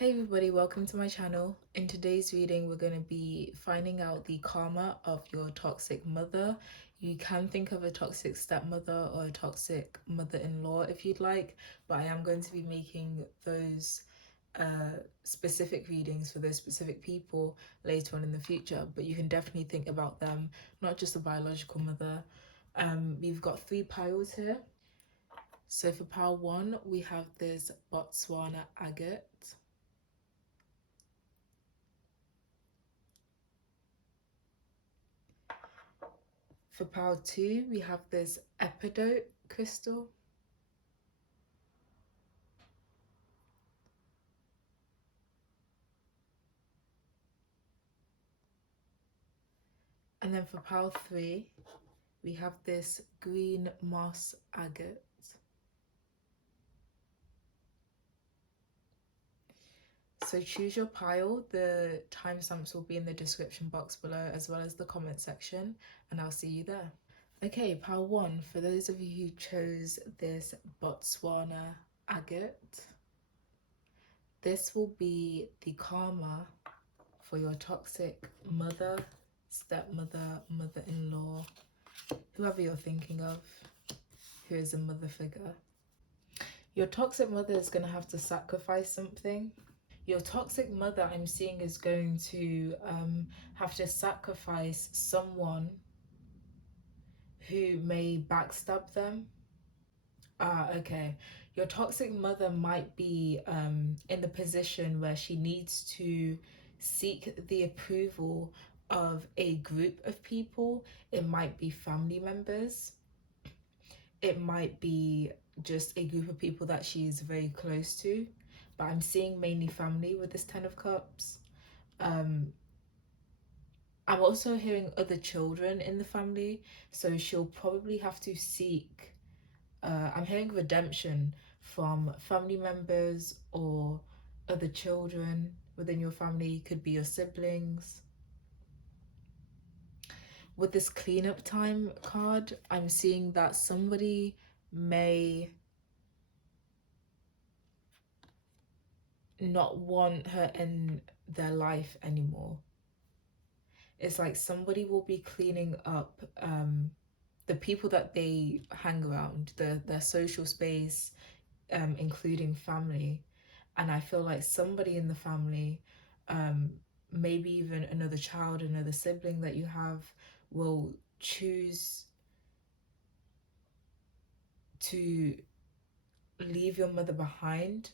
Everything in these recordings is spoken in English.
Hey everybody, welcome to my channel. In today's reading, we're going to be finding out the karma of your toxic mother. You can think of a toxic stepmother or a toxic mother-in-law if you'd like, but I am going to be making those specific readings for those specific people later on in the future, but you can definitely think about them, not just a biological mother. We've got 3 piles here. So for pile 1, we have this Botswana agate. For pile 2, we have this epidote crystal. And then for pile 3, we have this green moss agate. So choose your pile. The timestamps will be in the description box below as well as the comment section, and I'll see you there. Okay, pile 1, for those of you who chose this Botswana agate, this will be the karma for your toxic mother, stepmother, mother-in-law, whoever you're thinking of, who is a mother figure. Your toxic mother is going to have to sacrifice something. Your toxic mother, I'm seeing, is going to have to sacrifice someone who may backstab them. Okay. Your toxic mother might be in the position where she needs to seek the approval of a group of people. It might be family members. It might be just a group of people that she's very close to. But I'm seeing mainly family with this Ten of Cups. I'm also hearing other children in the family. So she'll probably have to seek I'm hearing redemption from family members or other children within your family, could be your siblings. With this cleanup time card, I'm seeing that somebody may not want her in their life anymore. It's like somebody will be cleaning up the people that they hang around, their social space, including family. And I feel like somebody in the family, maybe even another child, another sibling that you have, will choose to leave your mother behind,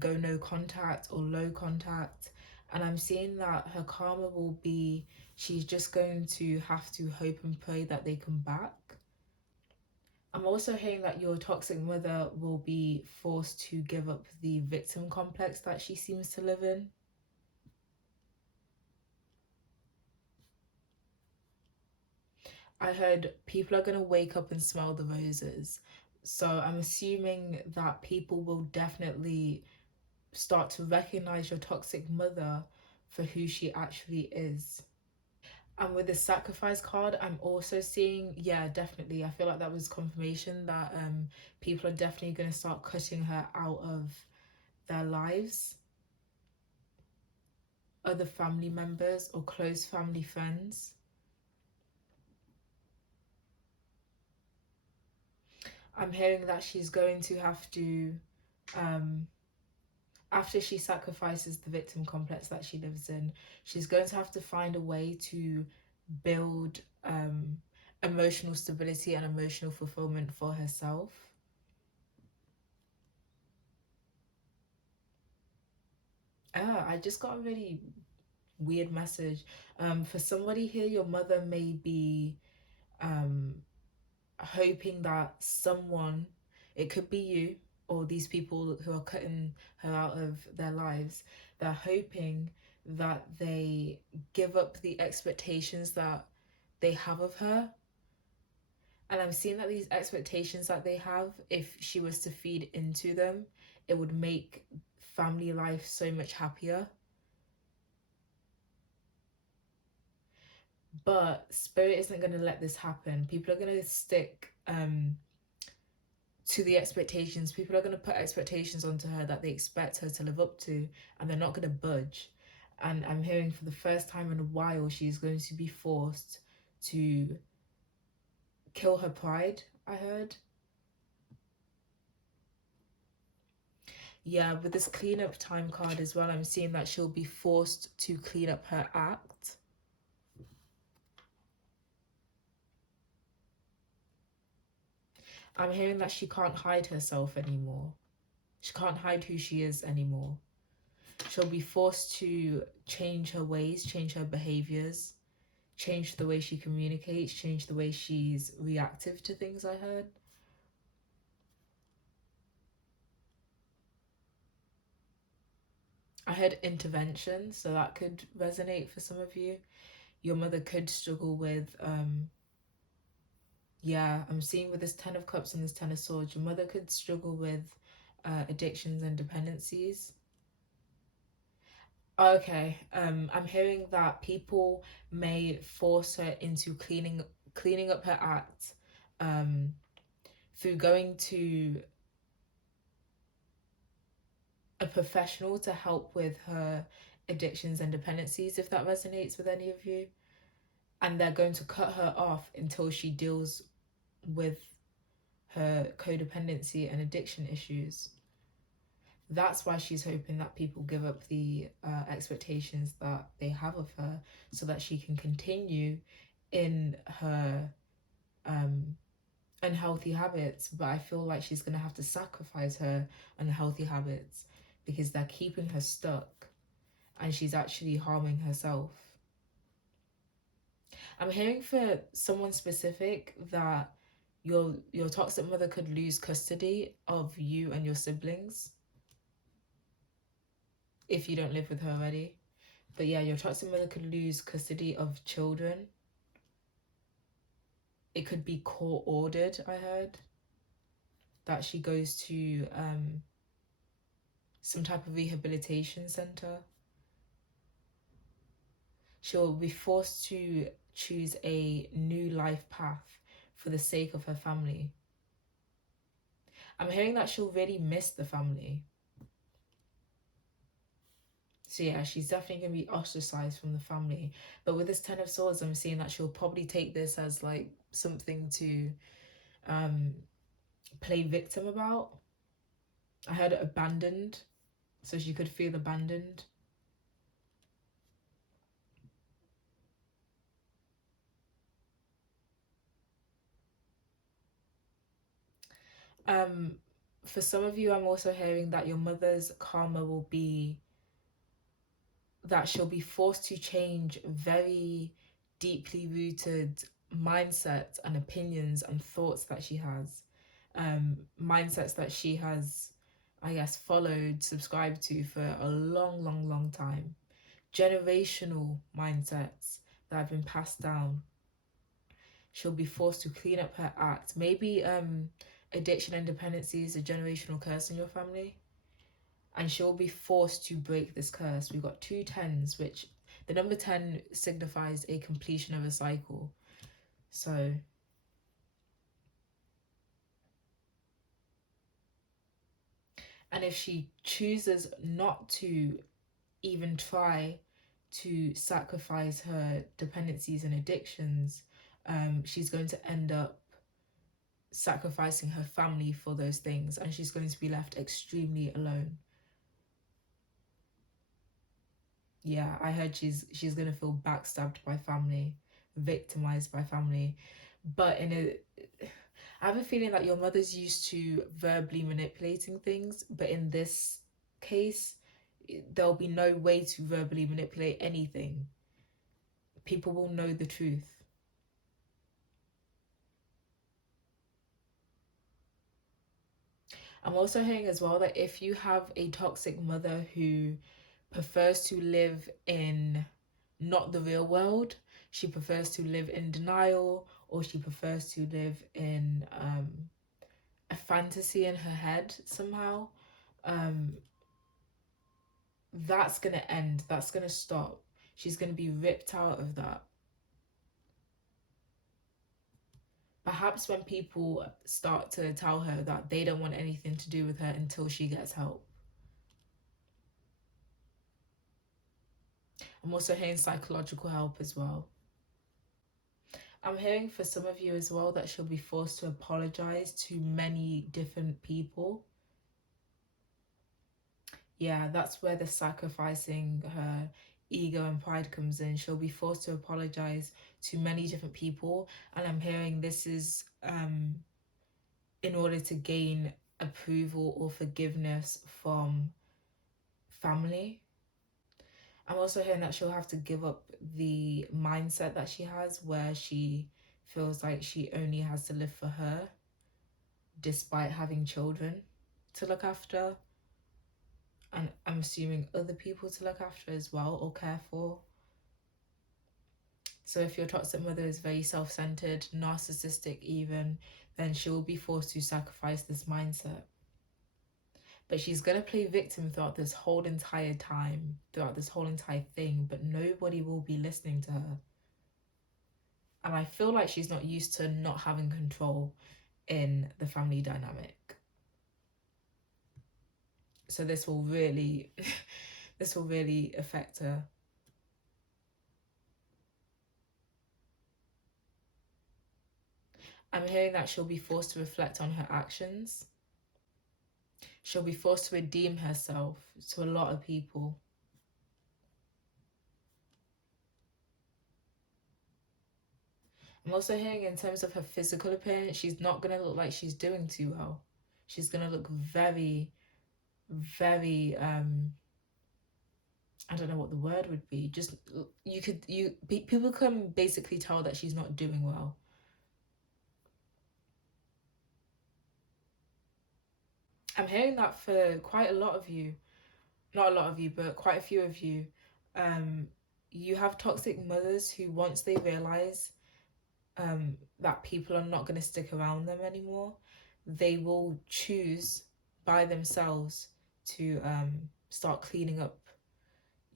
go no contact or low contact. And I'm seeing that her karma will be, she's just going to have to hope and pray that they come back. I'm also hearing that your toxic mother will be forced to give up the victim complex that she seems to live in. I heard people are going to wake up and smell the roses. So I'm assuming that people will definitely start to recognize your toxic mother for who she actually is. And with the sacrifice card, I'm also seeing, yeah, definitely. I feel like that was confirmation that people are definitely going to start cutting her out of their lives. Other family members or close family friends. I'm hearing that she's going to have to after she sacrifices the victim complex that she lives in, she's going to have to find a way to build emotional stability and emotional fulfillment for herself. I just got a really weird message. For somebody here, your mother may be um, hoping that someone, it could be you or these people who are cutting her out of their lives, they're hoping that they give up the expectations that they have of her. And I'm seeing that these expectations that they have, if she was to feed into them, it would make family life so much happier. But spirit isn't going to let this happen. People are going to stick to the expectations. People are going to put expectations onto her that they expect her to live up to, and they're not going to budge. And I'm hearing for the first time in a while, she's going to be forced to kill her pride, I heard. Yeah, with this cleanup time card as well, I'm seeing that she'll be forced to clean up her act. I'm hearing that she can't hide herself anymore. She can't hide who she is anymore. She'll be forced to change her ways, change her behaviors, change the way she communicates, change the way she's reactive to things, I heard. I heard intervention, so that could resonate for some of you. Your mother could struggle with, yeah, I'm seeing with this Ten of Cups and this Ten of Swords, your mother could struggle with addictions and dependencies. Okay, I'm hearing that people may force her into cleaning up her act, um, through going to a professional to help with her addictions and dependencies, if that resonates with any of you. And they're going to cut her off until she deals with her codependency and addiction issues. That's why she's hoping that people give up the expectations that they have of her, so that she can continue in her um, unhealthy habits. But I feel like she's going to have to sacrifice her unhealthy habits because they're keeping her stuck and she's actually harming herself. I'm hearing for someone specific that your toxic mother could lose custody of you and your siblings if you don't live with her already. But yeah, your toxic mother could lose custody of children. It could be court ordered, I heard, that she goes to some type of rehabilitation center. She'll be forced to choose a new life path for the sake of her family. I'm hearing that she'll really miss the family. So yeah, she's definitely going to be ostracized from the family. But with this Ten of Swords, I'm seeing that she'll probably take this as like something to um, play victim about. I heard abandoned, so she could feel abandoned. Um, for some of you, I'm also hearing that your mother's karma will be that she'll be forced to change very deeply rooted mindsets and opinions and thoughts that she has, mindsets that she has, I guess, followed, subscribed to for a long, long, long time. Generational mindsets that have been passed down. She'll be forced to clean up her act. Maybe addiction and dependency is a generational curse in your family, and she'll be forced to break this curse. We've got two tens, which the number 10 signifies a completion of a cycle. So and if she chooses not to even try to sacrifice her dependencies and addictions, she's going to end up sacrificing her family for those things, and she's going to be left extremely alone. Yeah, I heard she's gonna feel backstabbed by family, victimized by family, but in a I have a feeling that your mother's used to verbally manipulating things, but in this case, there'll be no way to verbally manipulate anything. People will know the truth. I'm also hearing as well that if you have a toxic mother who prefers to live in not the real world, she prefers to live in denial, or she prefers to live in a fantasy in her head somehow, um, that's going to end. That's going to stop. She's going to be ripped out of that. Perhaps when people start to tell her that they don't want anything to do with her until she gets help. I'm also hearing psychological help as well. I'm hearing for some of you as well that she'll be forced to apologize to many different people. Yeah, that's where the sacrificing her ego and pride comes in. She'll be forced to apologize to many different people. And I'm hearing this is in order to gain approval or forgiveness from family. I'm also hearing that she'll have to give up the mindset that she has where she feels like she only has to live for her despite having children to look after, and I'm assuming other people to look after as well or care for. So if your toxic mother is very self-centered, narcissistic even, then she will be forced to sacrifice this mindset. But she's going to play victim throughout this whole entire time, throughout this whole entire thing, but nobody will be listening to her. And I feel like she's not used to not having control in the family dynamic. So this will really this will really affect her. I'm hearing that she'll be forced to reflect on her actions. She'll be forced to redeem herself to a lot of people. I'm also hearing in terms of her physical appearance, she's not going to look like she's doing too well. She's going to look very, very, I don't know what the word would be. Just, people can basically tell that she's not doing well. I'm hearing that for quite a lot of you. Not a lot of you, but quite a few of you. You have toxic mothers who, once they realize that people are not going to stick around them anymore, they will choose by themselves to start cleaning up,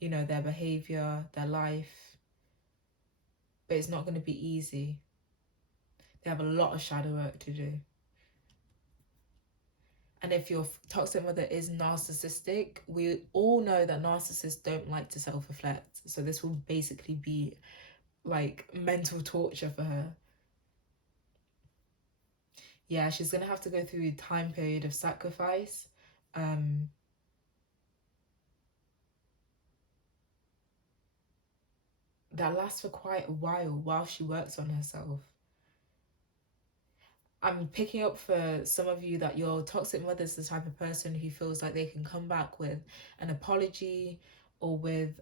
their behavior, their life. But it's not going to be easy. They have a lot of shadow work to do. And if your toxic mother is narcissistic, we all know that narcissists don't like to self-reflect. So this will basically be like mental torture for her. Yeah, she's gonna have to go through a time period of sacrifice. That lasts for quite a while she works on herself. I'm picking up for some of you that your toxic mother is the type of person who feels like they can come back with an apology or with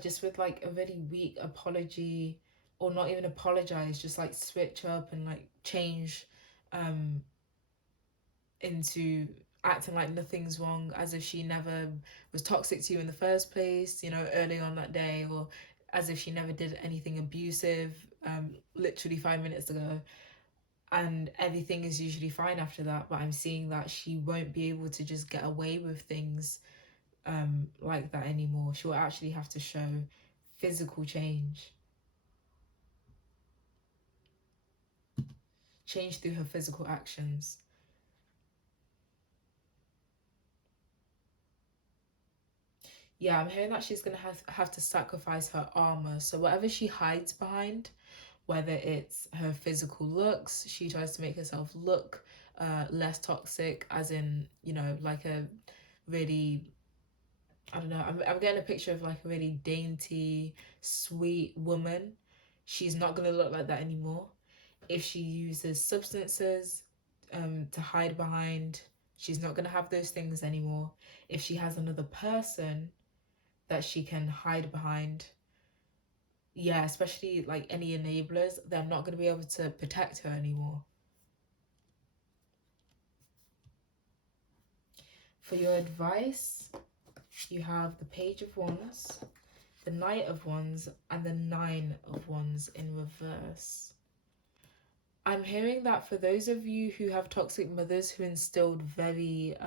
just with like a really weak apology, or not even apologize, just like switch up and like change into acting like nothing's wrong, as if she never was toxic to you in the first place, early on that day, or as if she never did anything abusive literally 5 minutes ago, and everything is usually fine after that. But I'm seeing that she won't be able to just get away with things like that anymore. She'll actually have to show physical change through her physical actions. Yeah, I'm hearing that she's gonna have to sacrifice her armor. So whatever she hides behind, whether it's her physical looks, she tries to make herself look less toxic, as in, like a really, I don't know, I'm getting a picture of like a really dainty, sweet woman. She's not gonna look like that anymore. If she uses substances to hide behind, she's not gonna have those things anymore. If she has another person that she can hide behind, yeah, especially like any enablers, they're not going to be able to protect her anymore. For your advice, you have the Page of Wands, the Knight of Wands, and the Nine of Wands in reverse. I'm hearing that for those of you who have toxic mothers who instilled very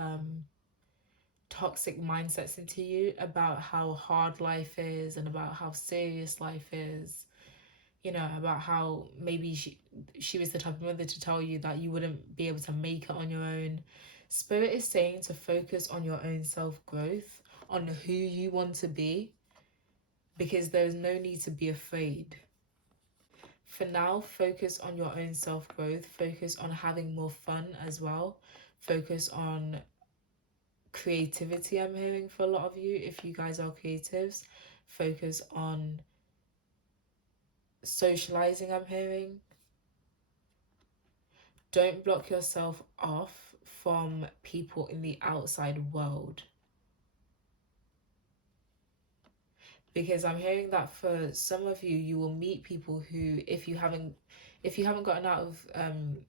toxic mindsets into you about how hard life is and about how serious life is. You know, about how maybe she was the type of mother to tell you that you wouldn't be able to make it on your own. Spirit is saying to focus on your own self-growth, on who you want to be, because there's no need to be afraid. For now, focus on your own self-growth, focus on having more fun as well, focus on creativity. I'm hearing for a lot of you, if you guys are creatives, focus on socializing. I'm hearing, don't block yourself off from people in the outside world, because I'm hearing that for some of you, you will meet people who, if you haven't gotten out of an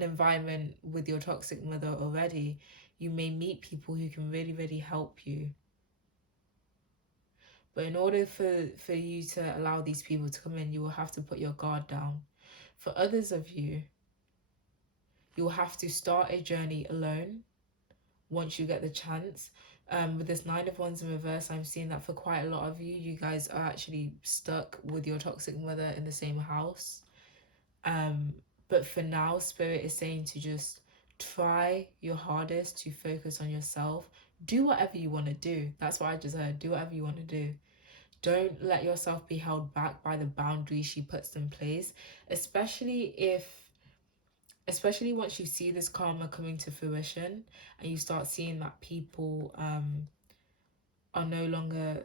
environment with your toxic mother already, you may meet people who can really, really help you. But in order for you to allow these people to come in, you will have to put your guard down. For others of you, you'll have to start a journey alone once you get the chance. With this Nine of Wands in reverse, I'm seeing that for quite a lot of you, you guys are actually stuck with your toxic mother in the same house. But for now, Spirit is saying to just try your hardest to focus on yourself. Do whatever you want to do. That's what I just heard. Do whatever you want to do. Don't let yourself be held back by the boundaries she puts in place, especially once you see this karma coming to fruition and you start seeing that people are no longer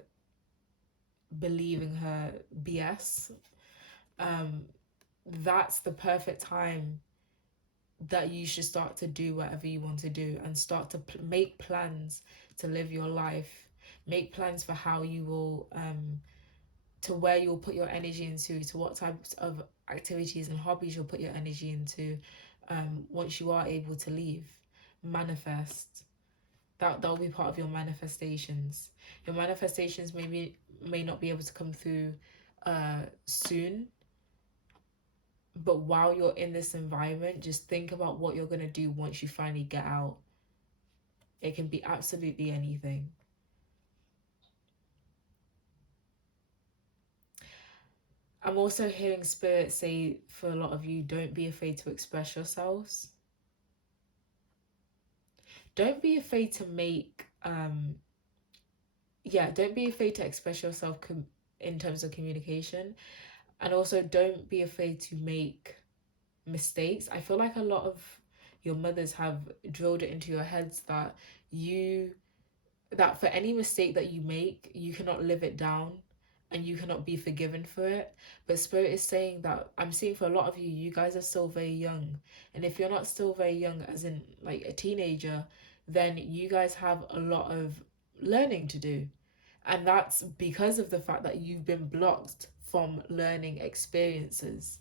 believing her BS. That's the perfect time that you should start to do whatever you want to do and start to make plans to live your life. Make plans for how you will to where you'll put your energy into, to what types of activities and hobbies you'll put your energy into, once you are able to leave. Manifest. That'll be part of your manifestations. Your manifestations may not be able to come through soon, but while you're in this environment, just think about what you're going to do once you finally get out. It can be absolutely anything. I'm also hearing Spirit say for a lot of you, don't be afraid to express yourselves. Don't be afraid to make, don't be afraid to express yourself in terms of communication. And also don't be afraid to make mistakes. I feel like a lot of your mothers have drilled it into your heads that for any mistake that you make, you cannot live it down and you cannot be forgiven for it. But Spirit is saying that I'm seeing for a lot of you, you guys are still very young. And if you're not still very young, as in like a teenager, then you guys have a lot of learning to do. And that's because of the fact that you've been blocked from learning experiences.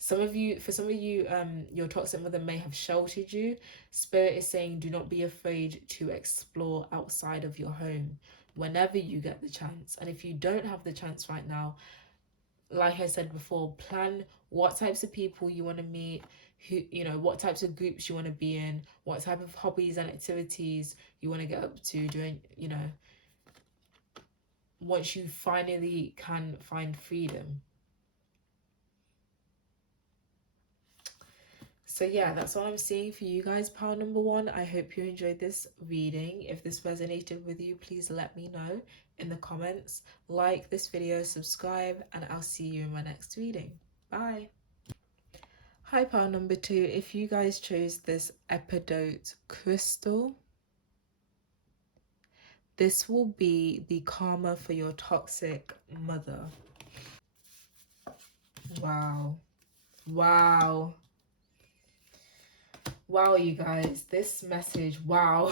For some of you, your toxic mother may have sheltered you. Spirit is saying, do not be afraid to explore outside of your home whenever you get the chance. And if you don't have the chance right now, like I said before, plan what types of people you want to meet, what types of groups you want to be in, what type of hobbies and activities you want to get up to during, once you finally can find freedom. So yeah, that's all I'm seeing for you guys, pile number one. I hope you enjoyed this reading. If this resonated with you, please let me know in the comments. Like this video, subscribe, and I'll see you in my next reading. Bye. Hi, pile number two. If you guys chose this epidote crystal, this will be the karma for your toxic mother. Wow. Wow. Wow, you guys, this message, wow.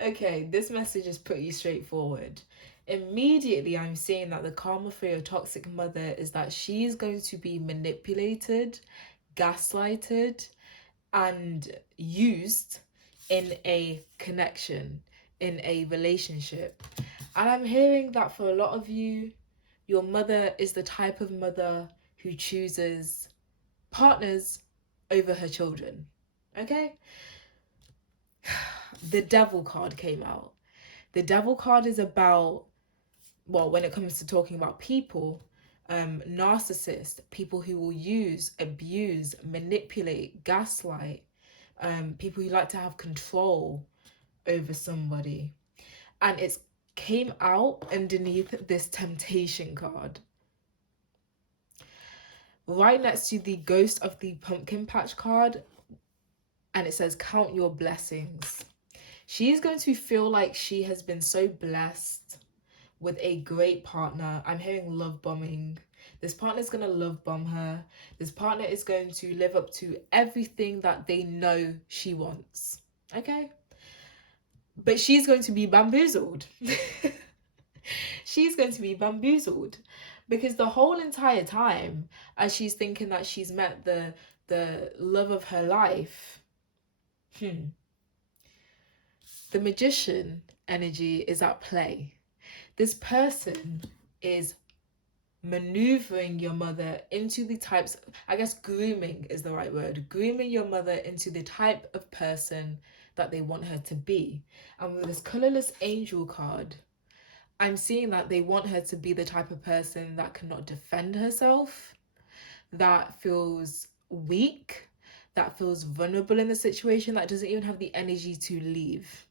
Okay, this message is pretty straightforward. Immediately, I'm seeing that the karma for your toxic mother is that she's going to be manipulated, gaslighted, and used in a connection, in a relationship. And I'm hearing that for a lot of you, your mother is the type of mother who chooses partners over her children. Okay? the devil card came out. The devil card is about, well, when it comes to talking about people, narcissists, people who will use, abuse, manipulate, gaslight, people who like to have control over somebody. And it's came out underneath this temptation card. Right next to the ghost of the pumpkin patch card, and it says, count your blessings. She's going to feel like she has been so blessed with a great partner. I'm hearing love bombing. This partner is going to love bomb her. This partner is going to live up to everything that they know she wants. Okay? But she's going to be bamboozled. She's going to be bamboozled. Because the whole entire time, as she's thinking that she's met the love of her life, the magician energy is at play. This person is maneuvering your mother into the types, I guess grooming is the right word, grooming your mother into the type of person that they want her to be. And with this colorless angel card, I'm seeing that they want her to be the type of person that cannot defend herself, that feels weak, that feels vulnerable in the situation, that doesn't even have the energy to leave.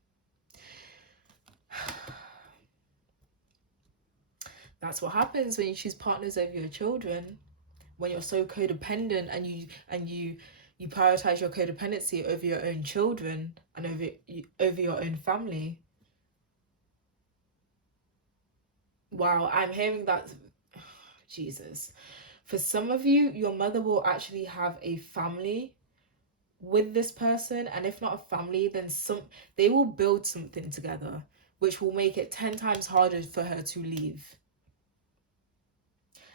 That's what happens when you choose partners over your children. When you're so codependent and you prioritize your codependency over your own children and over your own family. Wow, I'm hearing that. Jesus. For some of you, your mother will actually have a family with this person, and if not a family, then they will build something together, which will make it 10 times harder for her to leave.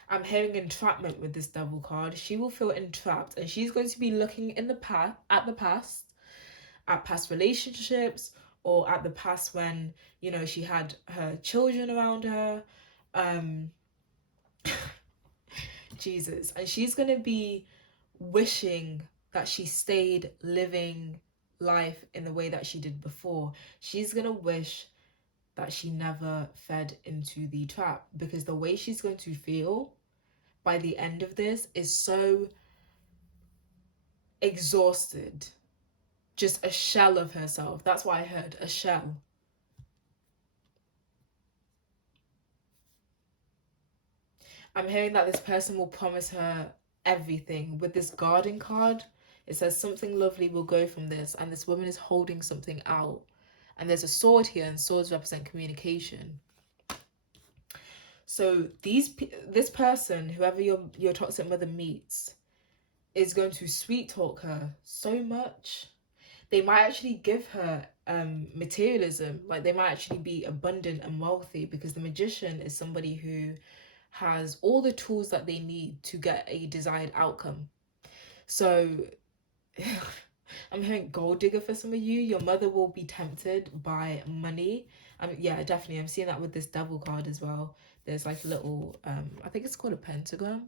I'm hearing entrapment with this devil card. She will feel entrapped, and she's going to be looking in the past, at past relationships, or at the past when, you know, she had her children around her. Jesus. And she's going to be wishing that she stayed living life in the way that she did before. She's going to wish that she never fed into the trap, because the way she's going to feel by the end of this is so exhausted, just a shell of herself. That's what I heard, a shell. I'm hearing that this person will promise her everything. With this garden card, it says something lovely will go from this, and this woman is holding something out. And there's a sword here, and swords represent communication. So this person, whoever your toxic mother meets, is going to sweet talk her so much. They might actually give her materialism, like they might actually be abundant and wealthy, because the magician is somebody who has all the tools that they need to get a desired outcome. So I'm hearing gold digger for some of you. Your mother will be tempted by money. Yeah, definitely. I'm seeing that with this devil card as well. There's like a little, I think it's called a pentagram.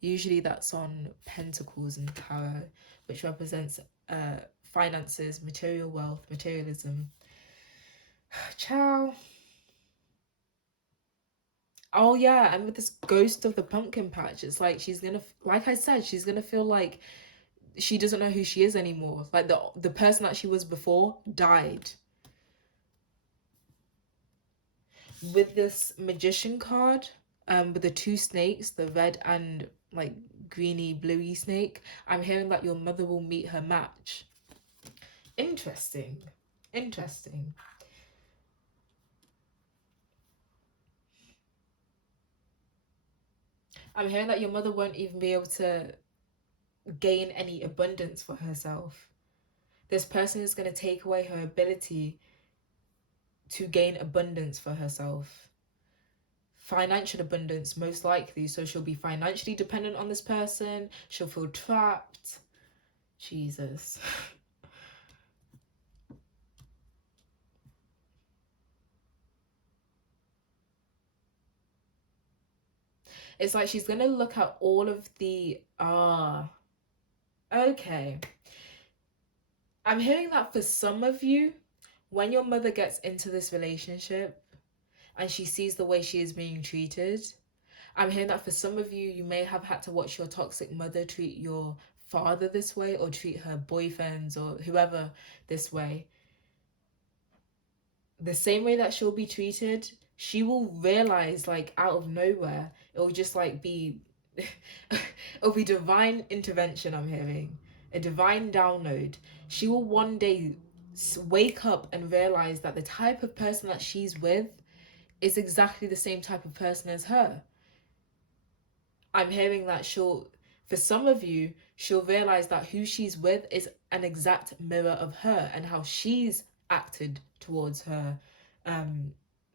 Usually that's on pentacles and tarot, which represents finances, material wealth, materialism. Ciao. Oh yeah, and with this ghost of the pumpkin patch, it's like she's gonna, like I said, she's gonna feel like she doesn't know who she is anymore. Like the person that she was before died. With this magician card, with the two snakes, the red and like greeny bluey snake, I'm hearing that your mother will meet her match. Interesting. Interesting. I'm hearing that your mother won't even be able to gain any abundance for herself. This person is going to take away her ability to gain abundance for herself. Financial abundance, most likely. So she'll be financially dependent on this person. She'll feel trapped. Jesus. It's like she's going to look at all of the... okay. I'm hearing that for some of you, when your mother gets into this relationship and she sees the way she is being treated, I'm hearing that for some of you, you may have had to watch your toxic mother treat your father this way, or treat her boyfriends or whoever this way. The same way that she'll be treated, she will realize, like, out of nowhere, it'll just like be it'll be divine intervention. I'm hearing a divine download. She will one day wake up and realize that the type of person that she's with is exactly the same type of person as her. I'm hearing that for some of you, she'll realize that who she's with is an exact mirror of her, and how she's acted towards her,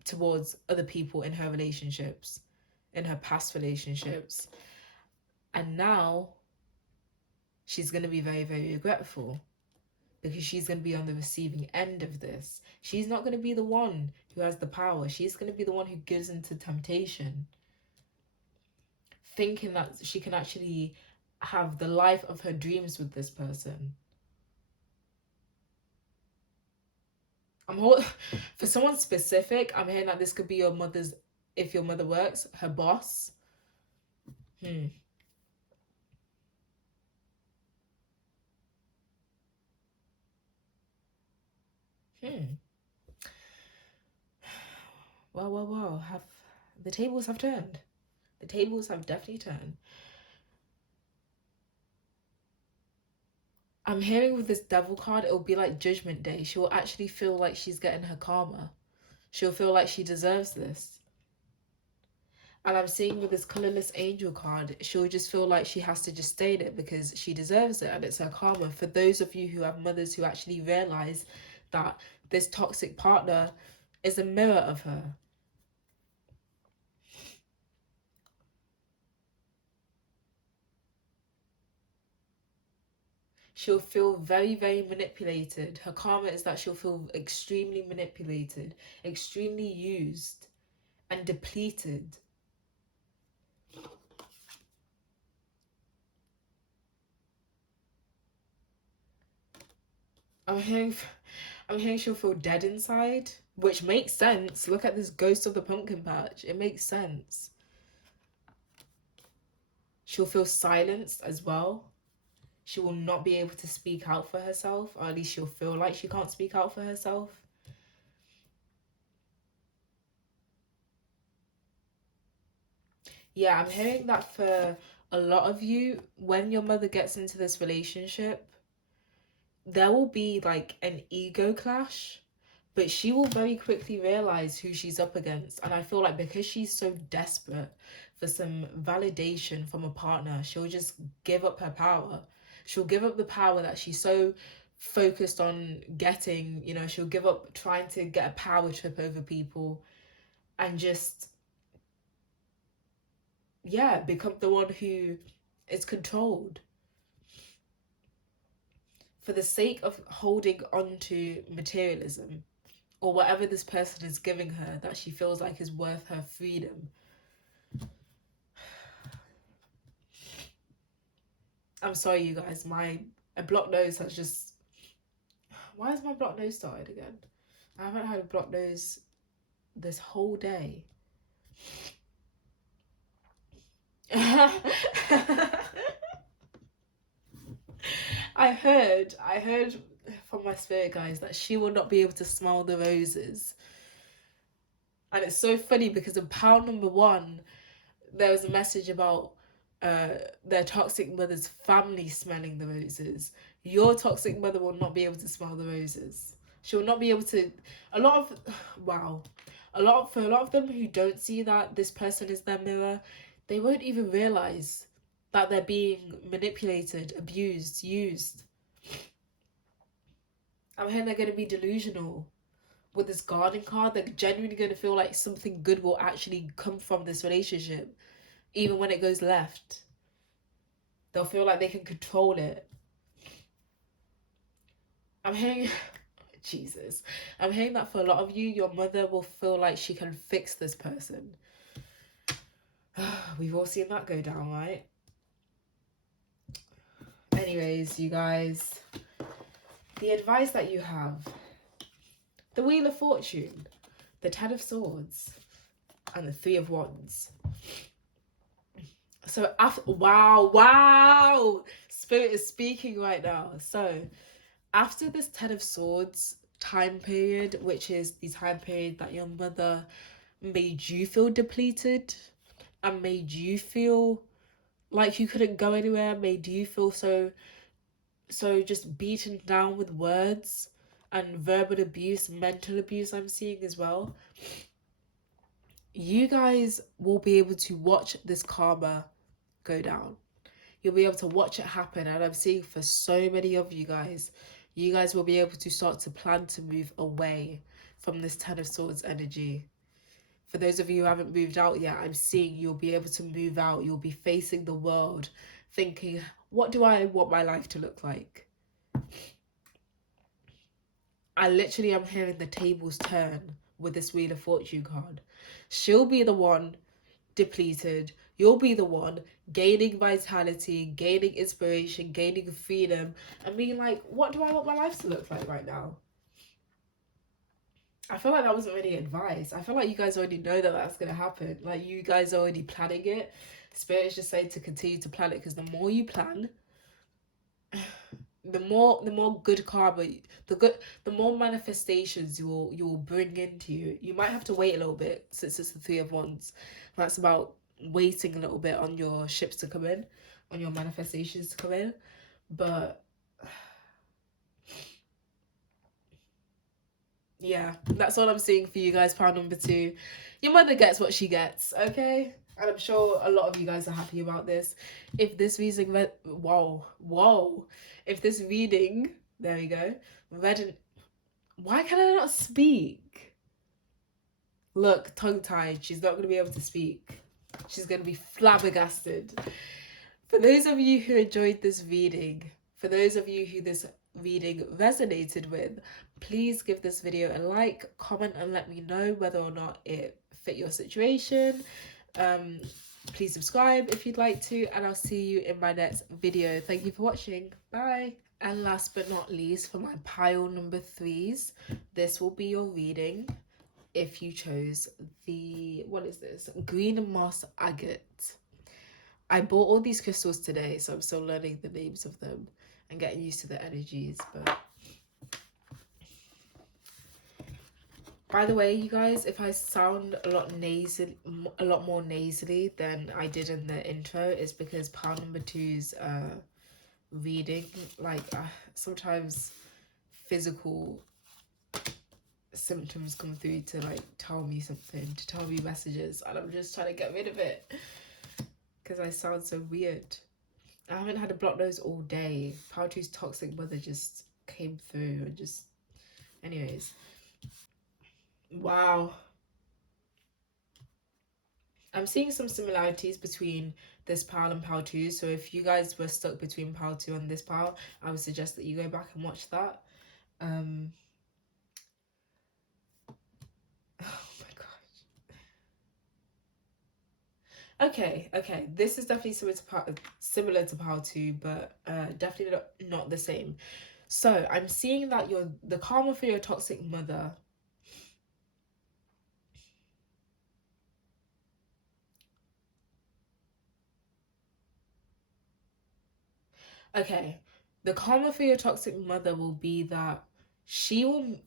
towards other people in her relationships, in her past relationships. And now she's going to be very, very regretful, because she's going to be on the receiving end of this. She's not going to be the one who has the power. She's going to be the one who gives into temptation, thinking that she can actually have the life of her dreams with this person. For someone specific, I'm hearing that this could be your mother's, if your mother works, her boss. Well. The tables have turned. The tables have definitely turned. I'm hearing with this devil card, it'll be like Judgment Day. She will actually feel like she's getting her karma. She'll feel like she deserves this. And I'm seeing with this colorless angel card, she'll just feel like she has to just stay there because she deserves it and it's her karma. For those of you who have mothers who actually realize that this toxic partner is a mirror of her. She'll feel very, very manipulated. Her karma is that she'll feel extremely manipulated, extremely used and depleted. I'm hearing she'll feel dead inside, which makes sense. Look at this ghost of the pumpkin patch. It makes sense. She'll feel silenced as well. She will not be able to speak out for herself, or at least she'll feel like she can't speak out for herself. Yeah, I'm hearing that for a lot of you, when your mother gets into this relationship, there will be like an ego clash, but she will very quickly realize who she's up against. And I feel like because she's so desperate for some validation from a partner, she'll just give up her power. She'll give up the power that she's so focused on getting. She'll give up trying to get a power trip over people and just, yeah, become the one who is controlled. For the sake of holding on to materialism, or whatever this person is giving her that she feels like is worth her freedom. I'm sorry, you guys. My blocked nose has just... Why has my blocked nose started again? I haven't had a blocked nose this whole day. I heard from my spirit guys that she will not be able to smell the roses. And it's so funny because in pound number 1, there was a message about their toxic mother's family smelling the roses. Your toxic mother will not be able to smell the roses. She will not be able to... For a lot of them who don't see that this person is their mirror, they won't even realize that they're being manipulated, abused, used. I'm hearing they're going to be delusional with this garden card. They're genuinely going to feel like something good will actually come from this relationship, even when it goes left. They'll feel like they can control it. I'm hearing... Jesus. I'm hearing that for a lot of you, your mother will feel like she can fix this person. We've all seen that go down, right? Anyways, you guys, the advice that you have, the Wheel of Fortune, the Ten of Swords, and the Three of Wands. So after, wow, Spirit is speaking right now. So after this Ten of Swords time period, which is the time period that your mother made you feel depleted and made you feel like you couldn't go anywhere, made you feel so just beaten down with words and verbal abuse, mental abuse, I'm seeing as well. You guys will be able to watch this karma go down. You'll be able to watch it happen. And I'm seeing for so many of you guys will be able to start to plan to move away from this Ten of Swords energy. For those of you who haven't moved out yet, I'm seeing you'll be able to move out. You'll be facing the world thinking, what do I want my life to look like? I literally am hearing the tables turn with this Wheel of Fortune card. She'll be the one depleted. You'll be the one gaining vitality, gaining inspiration, gaining freedom, and being like, what do I want my life to look like right now? I feel like that wasn't really advice. I feel like you guys already know that that's going to happen. Like, you guys are already planning it. Spirit is just saying to continue to plan it, because the more you plan, the more good karma, the more manifestations you will bring into you. You might have to wait a little bit, since it's the Three of Wands. That's about waiting a little bit on your ships to come in, on your manifestations to come in. But yeah, that's all I'm seeing for you guys. Pile number 2. Your mother gets what she gets, okay? And I'm sure a lot of you guys are happy about this. If this reading, if this reading, there we go, why can I not speak? Look, tongue-tied. She's not going to be able to speak. She's going to be flabbergasted. For those of you who enjoyed this reading, for those of you who this reading resonated with, please give this video a like, comment, and let me know whether or not it fit your situation. Please subscribe if you'd like to, and I'll see you in my next video. Thank you for watching. Bye. And last but not least, for my pile number 3s, this will be your reading if you chose the, what is this? Green moss agate. I bought all these crystals today, so I'm still learning the names of them and getting used to the energies. But by the way, you guys, if I sound a lot more nasally than I did in the intro, it's because pile number 2's reading, like sometimes physical symptoms come through to like tell me something, to tell me messages, and I'm just trying to get rid of it because I sound so weird. I haven't had a blocked nose all day. Pile 2's toxic mother just came through and just, anyways. Wow. I'm seeing some similarities between this pile and pile 2. So if you guys were stuck between pile 2 and this pile, I would suggest that you go back and watch that. Oh my gosh. Okay. This is definitely similar to pile 2, but definitely not the same. So I'm seeing that the karma for your toxic mother. Okay, the karma for your toxic mother will be that I'm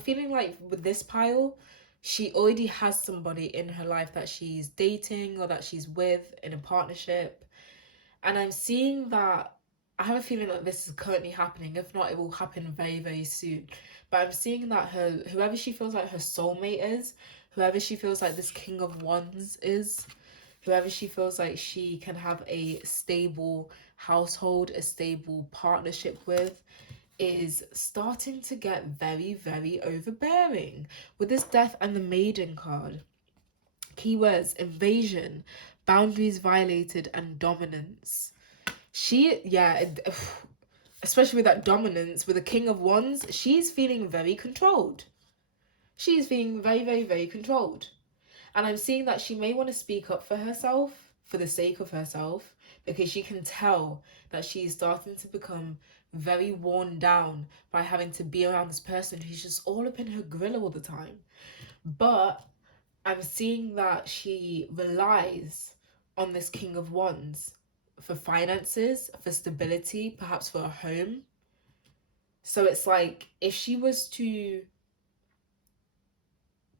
feeling like with this pile, she already has somebody in her life that she's dating or that she's with in a partnership. And I'm seeing that, I have a feeling that this is currently happening. If not, it will happen very, very soon. But I'm seeing that whoever she feels like her soulmate is, whoever she feels like this King of Wands is, whoever she feels like she can have a stable household, a stable partnership with, is starting to get very, very overbearing. With this Death and the Maiden card, keywords: invasion, boundaries violated, and dominance. Especially with that dominance, with the King of Wands, she's feeling very controlled. She's feeling very, very, very controlled. And I'm seeing that she may want to speak up for herself, for the sake of herself, because she can tell that she is starting to become very worn down by having to be around this person who's just all up in her grill all the time. But I'm seeing that she relies on this King of Wands for finances, for stability, perhaps for a home. So it's like if she was to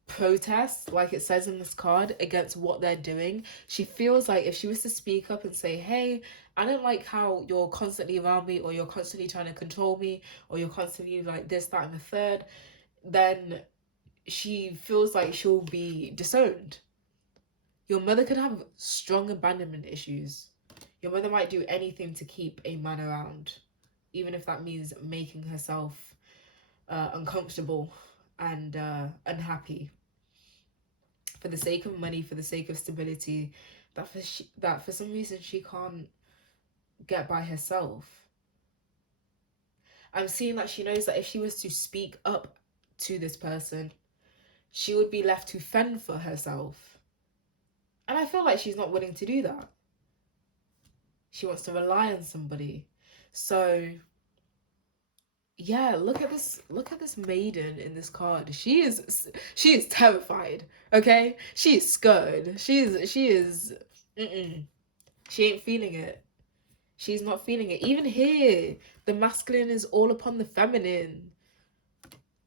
protest, like it says in this card, against what they're doing, she feels like if she was to speak up and say, hey, I don't like how you're constantly around me, or you're constantly trying to control me, or you're constantly like this, that, and the third, then she feels like she'll be disowned. Your mother could have strong abandonment issues. Your mother might do anything to keep a man around, even if that means making herself uncomfortable and unhappy for the sake of money, for the sake of stability, that for some reason she can't get by herself. I'm seeing that she knows that if she was to speak up to this person, she would be left to fend for herself. And I feel like she's not willing to do that. She wants to rely on somebody. So yeah, look at this maiden in this card. She is terrified, okay? She is scared. She is she ain't feeling it. She's not feeling it. Even here, the masculine is all upon the feminine.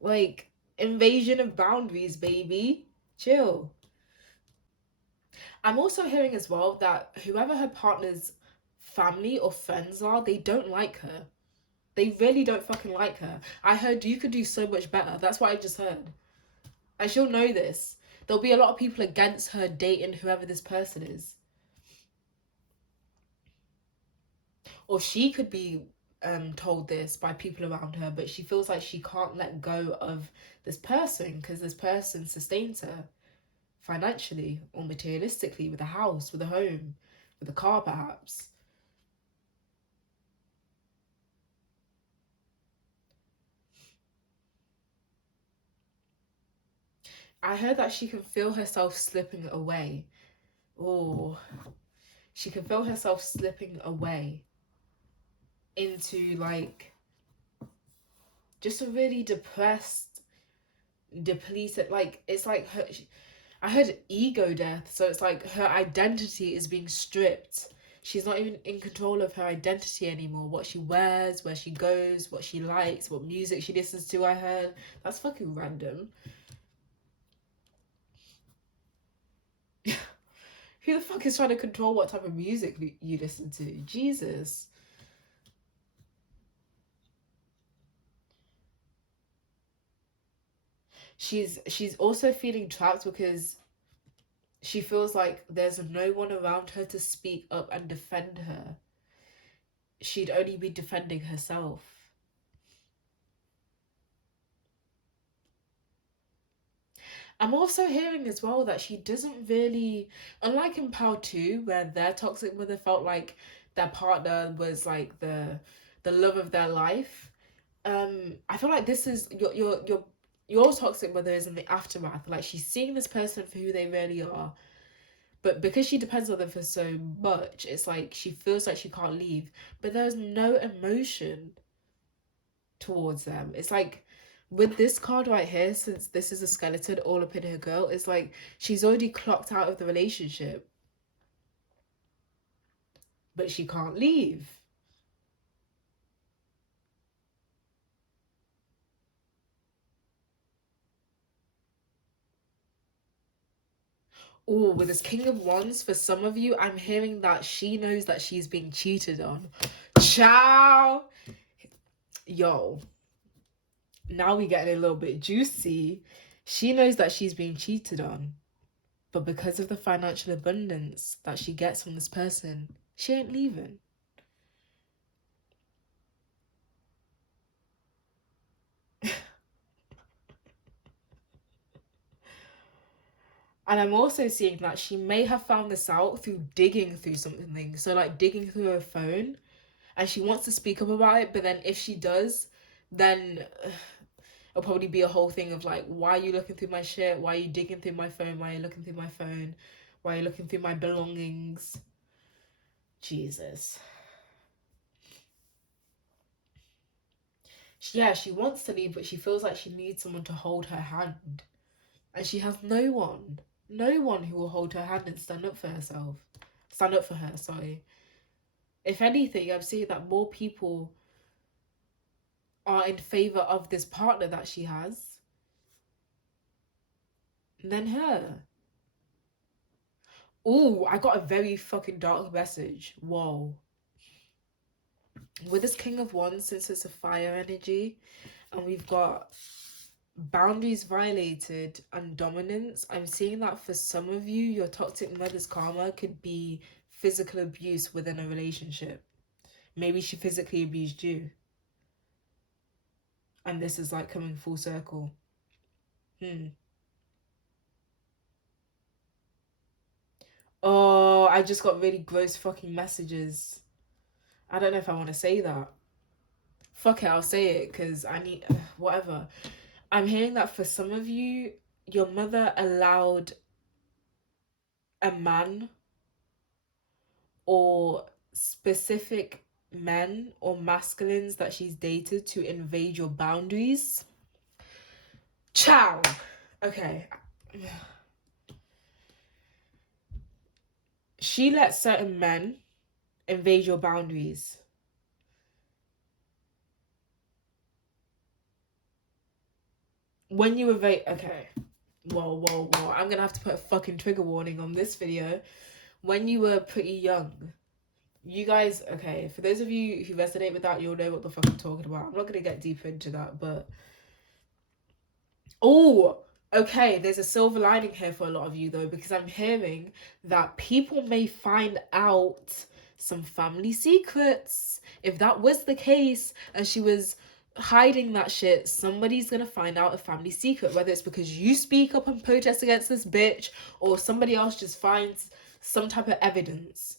Like, invasion of boundaries, baby. Chill. I'm also hearing as well that whoever her partner's family or friends are, they don't like her. They really don't fucking like her. I heard you could do so much better. That's what I just heard. And she'll know this. There'll be a lot of people against her dating whoever this person is. Or she could be told this by people around her, but she feels like she can't let go of this person because this person sustains her financially or materialistically, with a house, with a home, with a car perhaps. I heard that she can feel herself slipping away. Oh, she can feel herself slipping away into like just a really depressed, depleted, like it's like her, I heard ego death, so it's like her identity is being stripped. She's not even in control of her identity anymore. What she wears, where she goes, what she likes, what music she listens to. I heard that's fucking random. Who the fuck is trying to control what type of music you listen to? Jesus. She's also feeling trapped because she feels like there's no one around her to speak up and defend her. She'd only be defending herself. I'm also hearing as well that she doesn't really, unlike in Power 2, where their toxic mother felt like their partner was like the love of their life. I feel like this is your toxic mother is in the aftermath. Like she's seeing this person for who they really are, but because she depends on them for so much, it's like she feels like she can't leave. But there's no emotion towards them. It's like with this card right here, since this is a skeleton all up in her girl, it's like she's already clocked out of the relationship, but she can't leave. Oh, with this King of Wands, for some of you, I'm hearing that she knows that she's being cheated on. Ciao! Yo. Now we getting a little bit juicy. She knows that she's being cheated on. But because of the financial abundance that she gets from this person, she ain't leaving. And I'm also seeing that she may have found this out through digging through something. So like digging through her phone, and she wants to speak up about it, but then if she does, then it'll probably be a whole thing of like, why are you looking through my shit? Why are you digging through my phone? Why are you looking through my phone? Why are you looking through my belongings? Jesus. Yeah, she wants to leave, but she feels like she needs someone to hold her hand. And she has no one. No one who will hold her hand and stand up for herself. Stand up for her, sorry. If anything, I'm seeing that more people are in favour of this partner that she has than her. Oh, I got a very fucking dark message. Whoa. With this King of Wands, since it's a fire energy, and we've got boundaries violated and dominance, I'm seeing that for some of you, your toxic mother's karma could be physical abuse within a relationship. Maybe she physically abused you. And this is like coming full circle. Oh, I just got really gross fucking messages. I don't know if I want to say that. Fuck it, I'll say it because I need whatever. I'm hearing that for some of you, your mother allowed a man or specific men or masculines that she's dated to invade your boundaries. Ciao. Okay. She let certain men invade your boundaries. When you invade, okay. Whoa. I'm gonna have to put a fucking trigger warning on this video. When you were pretty young, you guys, okay, for those of you who resonate with that, you'll know what the fuck I'm talking about. I'm not gonna get deeper into that, but oh, okay, there's a silver lining here for a lot of you though, because I'm hearing that people may find out some family secrets. If that was the case and she was hiding that shit, somebody's gonna find out a family secret, whether it's because you speak up and protest against this bitch or somebody else just finds some type of evidence.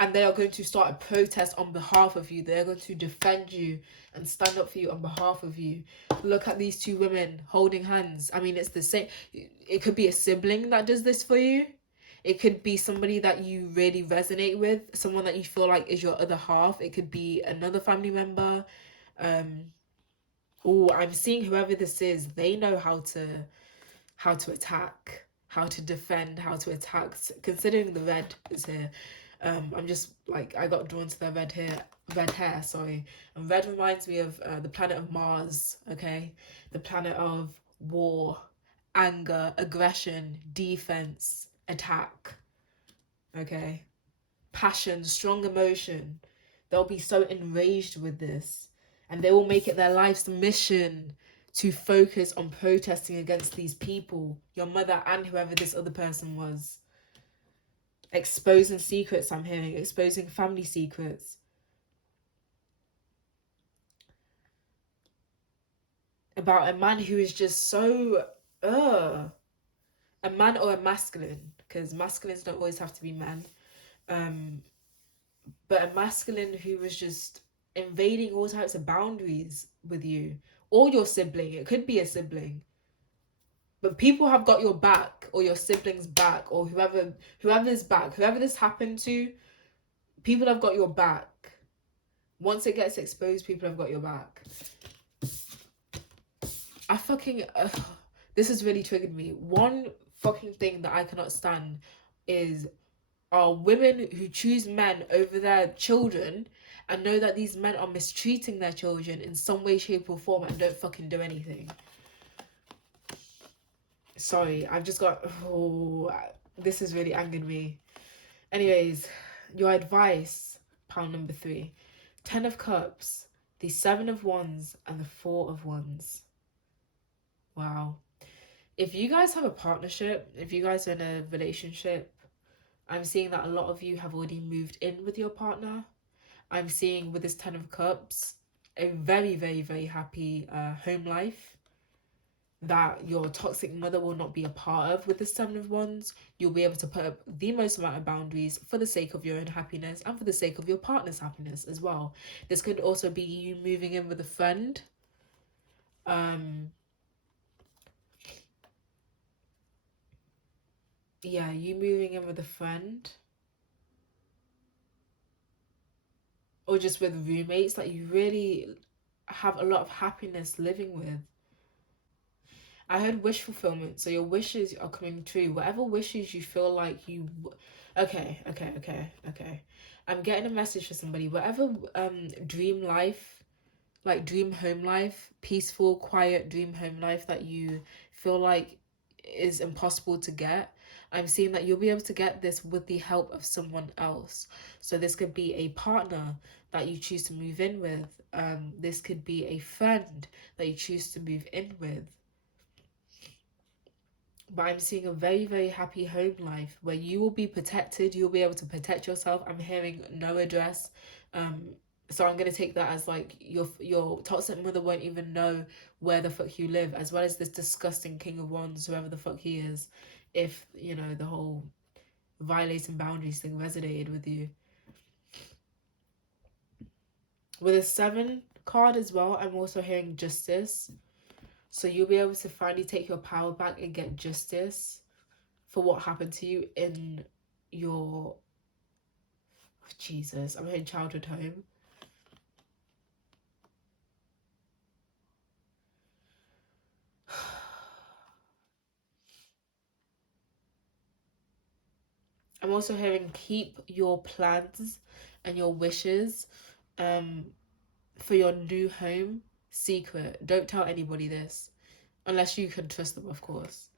And they are going to start a protest on behalf of you. They're going to defend you and stand up for you on behalf of you. Look at these two women holding hands. I mean, it's the same. It could be a sibling that does this for you. It could be somebody that you really resonate with, someone that you feel like is your other half. It could be another family member. Oh, I'm seeing whoever this is, they know how to attack, how to defend, how to attack. Considering the red is here, I'm just like, I got drawn to their red hair, sorry. And red reminds me of the planet of Mars, okay? The planet of war, anger, aggression, defense, attack, okay? Passion, strong emotion. They'll be so enraged with this, and they will make it their life's mission to focus on protesting against these people, your mother and whoever this other person was. Exposing secrets, I'm hearing, exposing family secrets. About a man who is just so, a man or a masculine, because masculines don't always have to be men. But a masculine who was just invading all types of boundaries with you. Or your sibling, it could be a sibling. But people have got your back, or your siblings back, or whoever's back, whoever this happened to, people have got your back. Once it gets exposed, people have got your back. I fucking this has really triggered me. One fucking thing that I cannot stand is women who choose men over their children and know that these men are mistreating their children in some way, shape, or form and don't fucking do anything. Sorry, I've just got... Oh, this has really angered me. Anyways, your advice, pound number 3. 10 of Cups, the 7 of Wands, and the 4 of Wands. Wow. If you guys have a partnership, if you guys are in a relationship, I'm seeing that a lot of you have already moved in with your partner. I'm seeing with this 10 of Cups, a very, very, very happy home life that your toxic mother will not be a part of. With the 7 of Wands, you'll be able to put up the most amount of boundaries for the sake of your own happiness and for the sake of your partner's happiness as well. This could also be you moving in with a friend. Yeah, you moving in with a friend. or just with roommates that you really have a lot of happiness living with. I heard wish fulfillment, so your wishes are coming true. Whatever wishes you feel like you, okay. I'm getting a message for somebody. Whatever dream life, like dream home life, peaceful, quiet dream home life that you feel like is impossible to get. I'm seeing that you'll be able to get this with the help of someone else. So this could be a partner that you choose to move in with. This could be a friend that you choose to move in with. But I'm seeing a very, very happy home life where you will be protected. You'll be able to protect yourself. I'm hearing no address. Um, so I'm gonna take that as like your toxic mother won't even know where the fuck you live, as well as this disgusting King of Wands, whoever the fuck he is, if you know the whole violating boundaries thing resonated with you. With a 7 card as well, I'm also hearing justice. So you'll be able to finally take your power back and get justice for what happened to you in your Jesus, I'm in childhood home. I'm also hearing keep your plans and your wishes um for your new home secret. Don't tell anybody this unless you can trust them, of course.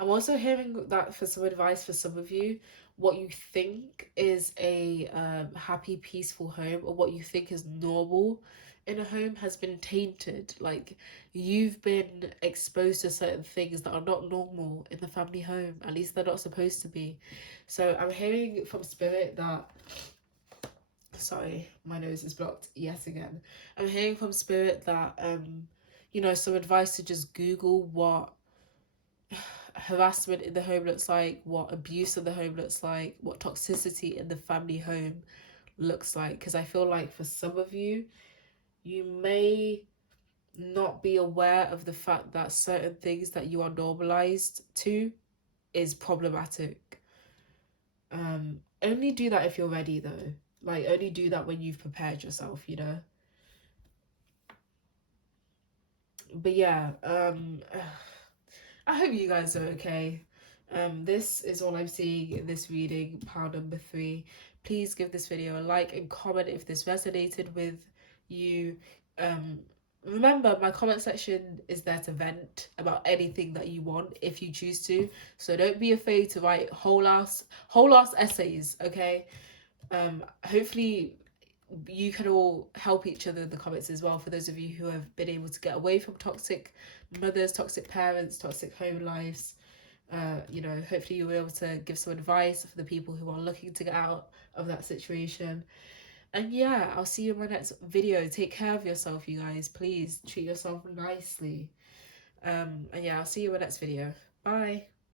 I'm also hearing that for some advice for some of you, what you think is a happy, peaceful home or what you think is normal in a home has been tainted. Like you've been exposed to certain things that are not normal in the family home. At least they're not supposed to be. So I'm hearing from spirit that. Sorry, my nose is blocked yet again. I'm hearing from spirit that you know, some advice to just Google what harassment in the home looks like, what abuse in the home looks like, what toxicity in the family home looks like. Because I feel like for some of you, you may not be aware of the fact that certain things that you are normalized to is problematic. Only do that if you're ready though. Like only do that when you've prepared yourself, you know. But yeah, I hope you guys are okay. This is all I'm seeing in this reading, pile number 3. Please give this video a like and comment if this resonated with you. Um, remember, my comment section is there to vent about anything that you want if you choose to. So don't be afraid to write whole ass essays. Okay. Hopefully you can all help each other in the comments as well, for those of you who have been able to get away from toxic mothers, toxic parents, toxic home lives. You know, hopefully you'll be able to give some advice for the people who are looking to get out of that situation. And yeah, I'll see you in my next video. Take care of yourself, you guys. Please treat yourself nicely. And yeah, I'll see you in my next video. Bye.